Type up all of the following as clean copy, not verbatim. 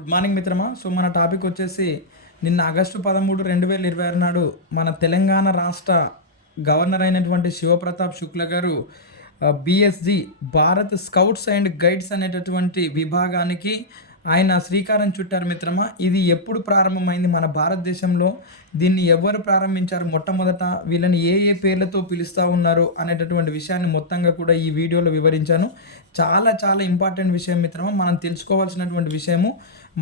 Good morning మిత్రమా. So మన topic వచ్చేసి నిన్న ఆగస్టు 13, 2026 నాడు మన తెలంగాణ రాష్ట్ర గవర్నర్ అయినటువంటి శివప్రతాప్ శుక్ల గారు BSG Bharat scouts and guides అనేటటువంటి విభాగానికి ఆయన శ్రీకారం చుట్టారు మిత్రమా. ఇది ఎప్పుడు ప్రారంభమైంది మన భారతదేశంలో, దీన్ని ఎవరు ప్రారంభించారు, మొట్టమొదట వీళ్ళని ఏ ఏ పేర్లతో పిలుస్తూ ఉన్నారు అనేటటువంటి విషయాన్ని మొత్తంగా కూడా ఈ వీడియోలో వివరించాను. చాలా చాలా ఇంపార్టెంట్ విషయం మిత్రమా, మనం తెలుసుకోవాల్సినటువంటి విషయము.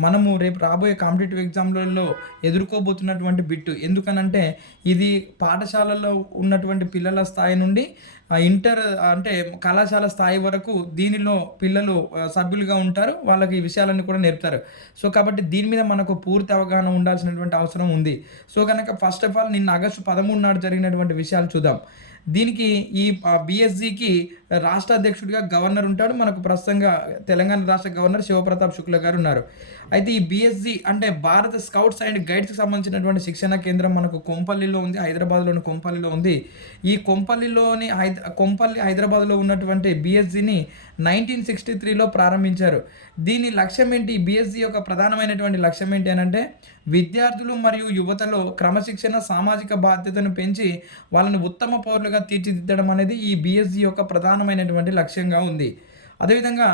మనము రేపు రాబోయే కాంపిటేటివ్ ఎగ్జామ్లలో ఎదుర్కోబోతున్నటువంటి బిట్టు. ఎందుకనంటే ఇది పాఠశాలలో ఉన్నటువంటి పిల్లల స్థాయి నుండి ఇంటర్ అంటే కళాశాల స్థాయి వరకు దీనిలో పిల్లలు సభ్యులుగా ఉంటారు. వాళ్ళకి ఈ విషయాలన్నీ కూడా నేర్పుతారు. సో కాబట్టి దీని మీద మనకు పూర్తి అవగాహన ఉండాల్సినటువంటి అవసరం ఉంది. సో కనుక ఫస్ట్ ఆఫ్ ఆల్ నిన్న ఆగస్టు 13 నాడు జరిగినటువంటి విషయాలు చూద్దాం. దీనికి ఈ బిఎస్జికి రాష్ట్ర అధ్యక్షుడిగా గవర్నర్ ఉంటాడు. మనకు ప్రస్తుతంగా తెలంగాణ రాష్ట్ర గవర్నర్ శివప్రతాప్ శుక్ల గారు ఉన్నారు. అయితే ఈ బిఎస్జి అంటే భారత స్కౌట్స్ అండ్ గైడ్స్కి సంబంధించినటువంటి శిక్షణ కేంద్రం మనకు కొంపల్లిలో ఉంది, హైదరాబాద్లోని కొంపల్లిలో ఉంది. ఈ కొంపల్లి హైదరాబాద్లో ఉన్నటువంటి బిఎస్జిని 1963లో ప్రారంభించారు. దీని లక్ష్యం ఏంటి? ఈ బిఎస్జి యొక్క ప్రధానమైనటువంటి లక్ష్యం ఏంటి అని అంటే విద్యార్థులు మరియు యువతలో క్రమశిక్షణ, సామాజిక బాధ్యతను పెంచి వాళ్ళని ఉత్తమ పౌరులుగా తీర్చిదిద్దడం అనేది ఈ బిఎస్జి యొక్క ప్రధానమైనటువంటి లక్ష్యంగా ఉంది. అదేవిధంగా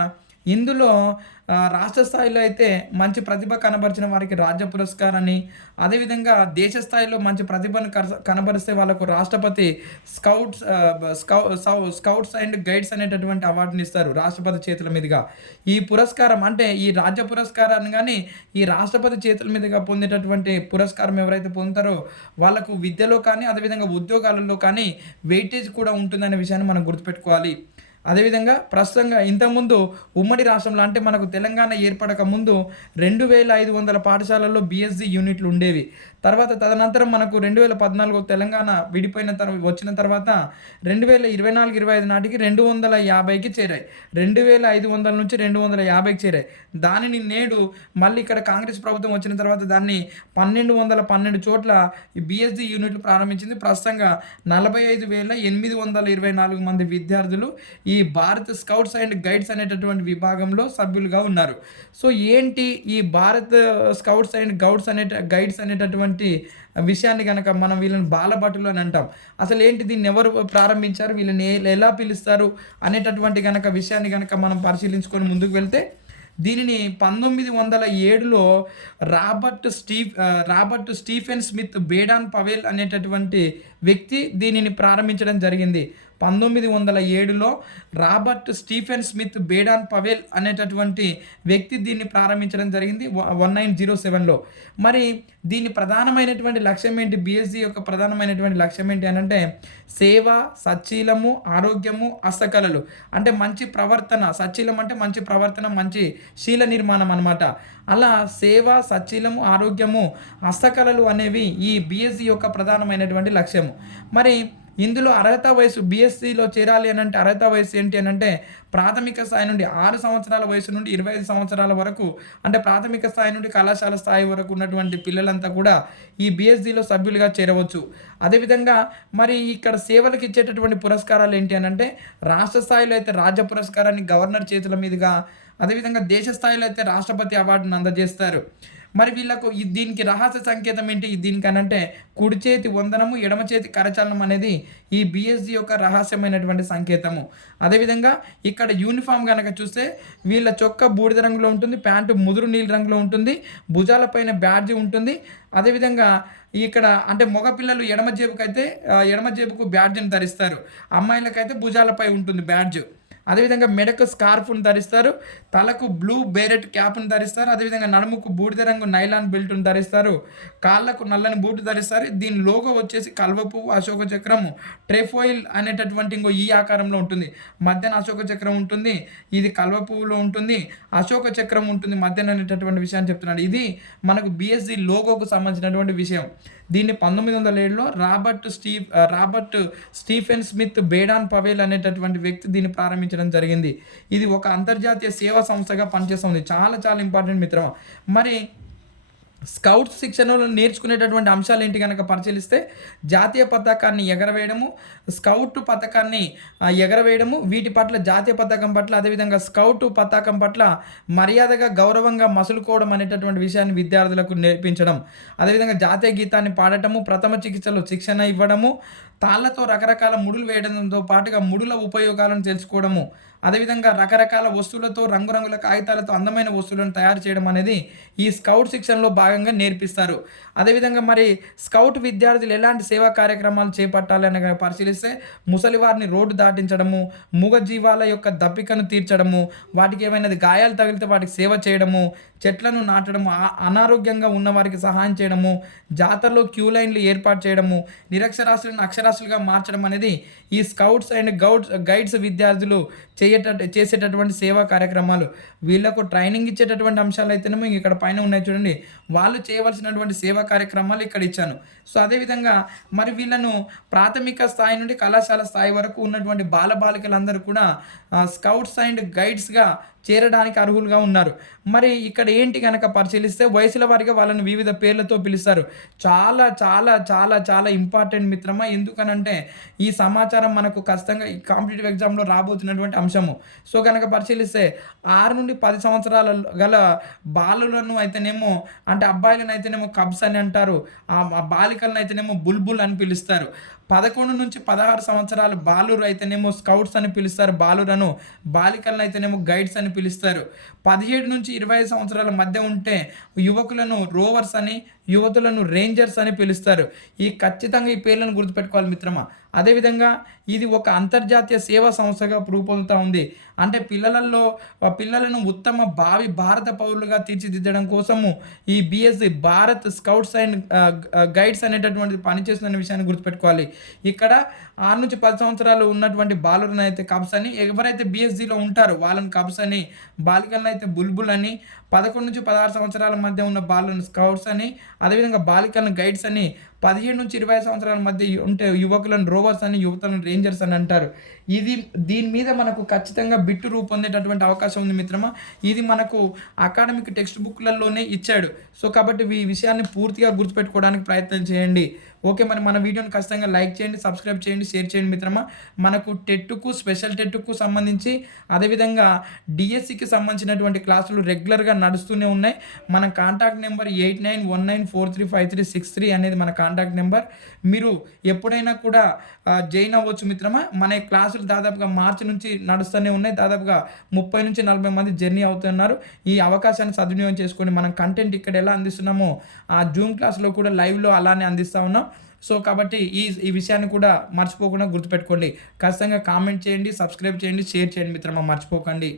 ఇందులో రాష్ట్ర స్థాయిలో అయితే మంచి ప్రతిభ కనబరిచిన వారికి రాజ్య పురస్కారాన్ని, అదేవిధంగా దేశ స్థాయిలో మంచి ప్రతిభను కనబరిస్తే వాళ్ళకు రాష్ట్రపతి స్కౌట్స్ అండ్ గైడ్స్ అనేటటువంటి అవార్డుని ఇస్తారు రాష్ట్రపతి చేతుల మీదుగా. ఈ పురస్కారం అంటే ఈ రాజ్య పురస్కారాన్ని కానీ ఈ రాష్ట్రపతి చేతుల మీదుగా పొందేటటువంటి పురస్కారం ఎవరైతే పొందుతారో వాళ్ళకు విద్యలో కానీ అదేవిధంగా ఉద్యోగాలలో కానీ వెయిటేజ్ కూడా ఉంటుందనే విషయాన్ని మనం గుర్తుపెట్టుకోవాలి. అదేవిధంగా ప్రస్తుతంగా ఇంతకుముందు ఉమ్మడి రాష్ట్రంలో అంటే మనకు తెలంగాణ ఏర్పడక ముందు 2500 పాఠశాలల్లో బిఎస్జి యూనిట్లు ఉండేవి. తదనంతరం మనకు 2014 తెలంగాణ విడిపోయిన వచ్చిన తర్వాత 2024-25 నాటికి 250కి చేరాయి. 2500 నుంచి 250కి చేరాయి. దానిని నేడు మళ్ళీ ఇక్కడ కాంగ్రెస్ ప్రభుత్వం వచ్చిన తర్వాత దాన్ని 1212 చోట్ల ఈ బిఎస్జి యూనిట్లు ప్రారంభించింది. ప్రస్తుతంగా 45,824 మంది విద్యార్థులు ఈ భారత్ స్కౌట్స్ అండ్ గైడ్స్ అనేటటువంటి విభాగంలో సభ్యులుగా ఉన్నారు. సో ఏంటి ఈ భారత్ స్కౌట్స్ అండ్ గైడ్స్ అనేటటువంటి విషయాన్ని కనుక మనం వీళ్ళని బాలభటులు అని అంటాం. అసలు ఏంటి, దీన్ని ఎవరు ప్రారంభించారు, వీళ్ళని ఎలా పిలుస్తారు అనేటటువంటి కనుక విషయాన్ని కనుక మనం పరిశీలించుకొని ముందుకు వెళ్తే దీనిని 1907లో రాబర్ట్ స్టీఫెన్ స్మిత్ బేడాన్ పవేల్ అనేటటువంటి వ్యక్తి దీనిని ప్రారంభించడం జరిగింది. 1907లో రాబర్ట్ స్టీఫెన్ స్మిత్ బేడాన్ పవేల్ అనేటటువంటి వ్యక్తి దీన్ని ప్రారంభించడం జరిగింది 1907లో. మరి దీని ప్రధానమైనటువంటి లక్ష్యం ఏంటి? బిఎస్జి యొక్క ప్రధానమైనటువంటి లక్ష్యం ఏంటి అని అంటే సేవ, సచ్చీలము, ఆరోగ్యము, హస్తకళలు అంటే మంచి ప్రవర్తన. సచ్చీలం అంటే మంచి ప్రవర్తన, మంచి శీల నిర్మాణం అన్నమాట. అలా సేవ, సచ్చీలము, ఆరోగ్యము, హస్తకళలు అనేవి ఈ బిఎస్జి యొక్క ప్రధానమైనటువంటి లక్ష్యము. మరి ఇందులో అర్హత వయసు బిఎస్సిలో చేరాలి అని అంటే అర్హత వయసు ఏంటి అని అంటే ప్రాథమిక స్థాయి నుండి 6 సంవత్సరాల వయసు నుండి 25 సంవత్సరాల వరకు అంటే ప్రాథమిక స్థాయి నుండి కళాశాల స్థాయి వరకు ఉన్నటువంటి పిల్లలంతా కూడా ఈ బిఎస్సిలో సభ్యులుగా చేరవచ్చు. అదేవిధంగా మరి ఇక్కడ సేవలకు ఇచ్చేటటువంటి పురస్కారాలు ఏంటి అని అంటే రాష్ట్ర స్థాయిలో అయితే రాజ్య పురస్కారాన్ని గవర్నర్ చేతుల మీదుగా, అదేవిధంగా దేశ స్థాయిలో అయితే రాష్ట్రపతి అవార్డును అందజేస్తారు. మరి వీళ్ళకు దీనికి రహస్య సంకేతం ఏంటి దీనికనంటే కుడి చేతి వందనము, ఎడమ చేతి కరచలనం అనేది ఈ బిఎస్జి యొక్క రహస్యమైనటువంటి సంకేతము. అదేవిధంగా ఇక్కడ యూనిఫామ్ కనుక చూస్తే వీళ్ళ చొక్కా బూడిద రంగులో ఉంటుంది, ప్యాంటు ముదురు నీలి రంగులో ఉంటుంది, భుజాలపైన బ్యాడ్జి ఉంటుంది. అదేవిధంగా ఇక్కడ అంటే మగపిల్లలు ఎడమ జేబుకు బ్యాడ్జిని ధరిస్తారు, అమ్మాయిలకైతే భుజాలపై ఉంటుంది బ్యాడ్జ్. అదేవిధంగా మెడకు స్కార్ఫ్ను ధరిస్తారు, తలకు బ్లూ బేరెట్ క్యాప్ను ధరిస్తారు, అదేవిధంగా నడుముకు బూడిద రంగు నైలాన్ బెల్ట్ను ధరిస్తారు, కాళ్ళకు నల్లని బూటు ధరిస్తారు. దీని లోగో వచ్చేసి కల్వపువ్వు, అశోక చక్రము, ట్రెఫాయిల్ అనేటటువంటి ఇంకో ఈ ఆకారంలో ఉంటుంది. మధ్యన అశోక చక్రం ఉంటుంది, ఇది కల్వపువ్వులో ఉంటుంది, అశోక చక్రం ఉంటుంది మధ్యన అనేటటువంటి విషయాన్ని చెప్తున్నాడు. ఇది మనకు బిఎస్జి లోగోకు సంబంధించినటువంటి విషయం. దీన్ని 1907లో రాబర్ట్ స్టీఫెన్ స్మిత్ బేడాన్ పవేల్ అనేటటువంటి వ్యక్తి దీన్ని ప్రారంభించడం జరిగింది. ఇది ఒక అంతర్జాతీయ సేవా సంస్థగా పనిచేస్తుంది. చాలా చాలా ఇంపార్టెంట్ మిత్రం. మరి స్కౌట్స్ శిక్షణలో నేర్చుకునేటటువంటి అంశాలు ఏంటి గనక పరిశీలిస్తే జాతీయ పతాకాన్ని ఎగరవేయడము, స్కౌట్ పతాకాన్ని ఎగరవేయడము, వీటి పట్ల జాతీయ పతాకం పట్ల అదేవిధంగా స్కౌట్ పతాకం పట్ల మర్యాదగా గౌరవంగా మసులుకోవడం అనేటటువంటి విషయాన్ని విద్యార్థులకు నేర్పించడం, అదేవిధంగా జాతీయ గీతాన్ని పాడటము, ప్రథమ చికిత్సలో శిక్షణ ఇవ్వడము, తాళ్లతో రకరకాల ముడులు వేయడంతో పాటుగా ముడుల ఉపయోగాలను తెలుసుకోవడము, అదేవిధంగా రకరకాల వస్తువులతో రంగురంగుల కాగితాలతో అందమైన వస్తువులను తయారు చేయడం అనేది ఈ స్కౌట్ శిక్షణలో భాగంగా నేర్పిస్తారు. అదేవిధంగా మరి స్కౌట్ విద్యార్థులు ఎలాంటి సేవా కార్యక్రమాలు చేపట్టాలని పరిశీలిస్తే ముసలివారిని రోడ్డు దాటించడము, మూగజీవాల యొక్క దప్పికను తీర్చడము, వాటికి ఏమైనా గాయాలు తగిలితే వాటికి సేవ చేయడము, చెట్లను నాటడము, అనారోగ్యంగా ఉన్నవారికి సహాయం చేయడము, జాతరలో క్యూ లైన్లు ఏర్పాటు చేయడము, నిరక్షరాస్యులను అక్షరాస్యులుగా మార్చడం అనేది ఈ స్కౌట్స్ అండ్ గైడ్స్ విద్యార్థులు చేసేటటువంటి సేవా కార్యక్రమాలు. వీళ్ళకు ట్రైనింగ్ ఇచ్చేటటువంటి అంశాలు అయితేనేమో ఇక్కడ పైన ఉన్నాయి చూడండి, వాళ్ళు చేయవలసినటువంటి సేవా కార్యక్రమాలు ఇక్కడ ఇచ్చాను. సో అదేవిధంగా మరి వీళ్ళను ప్రాథమిక స్థాయి నుండి కళాశాల స్థాయి వరకు ఉన్నటువంటి బాలబాలికలందరూ కూడా స్కౌట్స్ అండ్ గైడ్స్గా చేరడానికి అర్హులుగా ఉన్నారు. మరి ఇక్కడ ఏంటి కనుక పరిశీలిస్తే వయసుల వారిగా వాళ్ళని వివిధ పేర్లతో పిలుస్తారు. చాలా చాలా చాలా చాలా ఇంపార్టెంట్ మిత్రమా. ఎందుకనంటే ఈ సమాచారం మనకు ఖచ్చితంగా ఈ కాంపిటేటివ్ ఎగ్జామ్లో రాబోతున్నటువంటి అంశము. సో కనుక పరిశీలిస్తే 6 నుండి 10 సంవత్సరాల గల బాలులను అయితేనేమో అంటే అబ్బాయిలను అయితేనేమో కబ్స్ అని అంటారు, ఆ బాలికలను అయితేనేమో బుల్బుల్ అని పిలుస్తారు. 11 నుంచి 16 సంవత్సరాల బాలురు అయితేనేమో స్కౌట్స్ అని పిలుస్తారు బాలురను, బాలికలను అయితేనేమో గైడ్స్ అని పిలుస్తారు. 17 నుంచి 25 సంవత్సరాల మధ్య ఉంటే యువకులను రోవర్స్ అని, యువతులను రేంజర్స్ అని పిలుస్తారు. ఖచ్చితంగా ఈ పేర్లను గుర్తుపెట్టుకోవాలి మిత్రమా. అదేవిధంగా ఇది ఒక అంతర్జాతీయ సేవా సంస్థగా రూపొందుతూ ఉంది. అంటే పిల్లలను ఉత్తమ భావి భారత పౌరులుగా తీర్చిదిద్దడం కోసము ఈ BSc Bharat scouts and guides అనేటటువంటి పనిచేస్తున్న విషయాన్ని గుర్తుపెట్టుకోవాలి. ఇక్కడ 6 నుంచి 10 సంవత్సరాలు ఉన్నటువంటి బాలులను అయితే కబ్స్ అని, ఎవరైతే బిఎస్సిలో ఉంటారో వాళ్ళని కబ్స్ అని, బాలికలను అయితే బుల్బుల్ అని, 11 నుంచి 16 సంవత్సరాల మధ్య ఉన్న బాలులను స్కౌట్స్ అని, అదేవిధంగా బాలికలను గైడ్స్ అని, 17 నుంచి 20 సంవత్సరాల మధ్య ఉంటే యువకులను రోవర్స్ అని, యువతలను రేంజర్స్ అని అంటారు. దీని మీద మనకు ఖచ్చితంగా బిట్టు రూపొందేటటువంటి అవకాశం ఉంది మిత్రమా. ఇది మనకు అకాడమిక్ టెక్స్ట్ బుక్లలోనే ఇచ్చాడు. సో కాబట్టి ఈ విషయాన్ని పూర్తిగా గుర్తుపెట్టుకోవడానికి ప్రయత్నం చేయండి. ఓకే, మరి మన వీడియోని ఖచ్చితంగా లైక్ చేయండి, సబ్స్క్రైబ్ చేయండి, షేర్ చేయండి మిత్రమా. మనకు టెట్కు స్పెషల్ టెట్కు సంబంధించి అదేవిధంగా డిఎస్సికి సంబంధించినటువంటి క్లాసులు రెగ్యులర్గా నడుస్తూనే ఉన్నాయి. మన కాంటాక్ట్ నెంబర్ 8919435363 అనేది మన కాంటాక్ట్ నెంబర్. మీరు ఎప్పుడైనా కూడా జాయిన్ అవ్వచ్చు మిత్రమా. మన క్లాసులు దాదాపుగా మార్చి నుంచి నడుస్తూనే ఉన్నాయి. దాదాపుగా 30 నుంచి 40 మంది జర్నీ అవుతున్నారు. ఈ అవకాశాన్ని సద్వినియోగం చేసుకొని మనం కంటెంట్ ఇక్కడ ఎలా అందిస్తున్నామో ఆ జూమ్ క్లాస్లో కూడా లైవ్లో అలానే అందిస్తూ ఉన్నాం. సో కాబట్టి ఈ విషయాన్ని కూడా మర్చిపోకుండా గుర్తుపెట్టుకోండి. ఖచ్చితంగా కామెంట్ చేయండి, సబ్స్క్రైబ్ చేయండి, షేర్ చేయండి మిత్రమా, మర్చిపోకండి.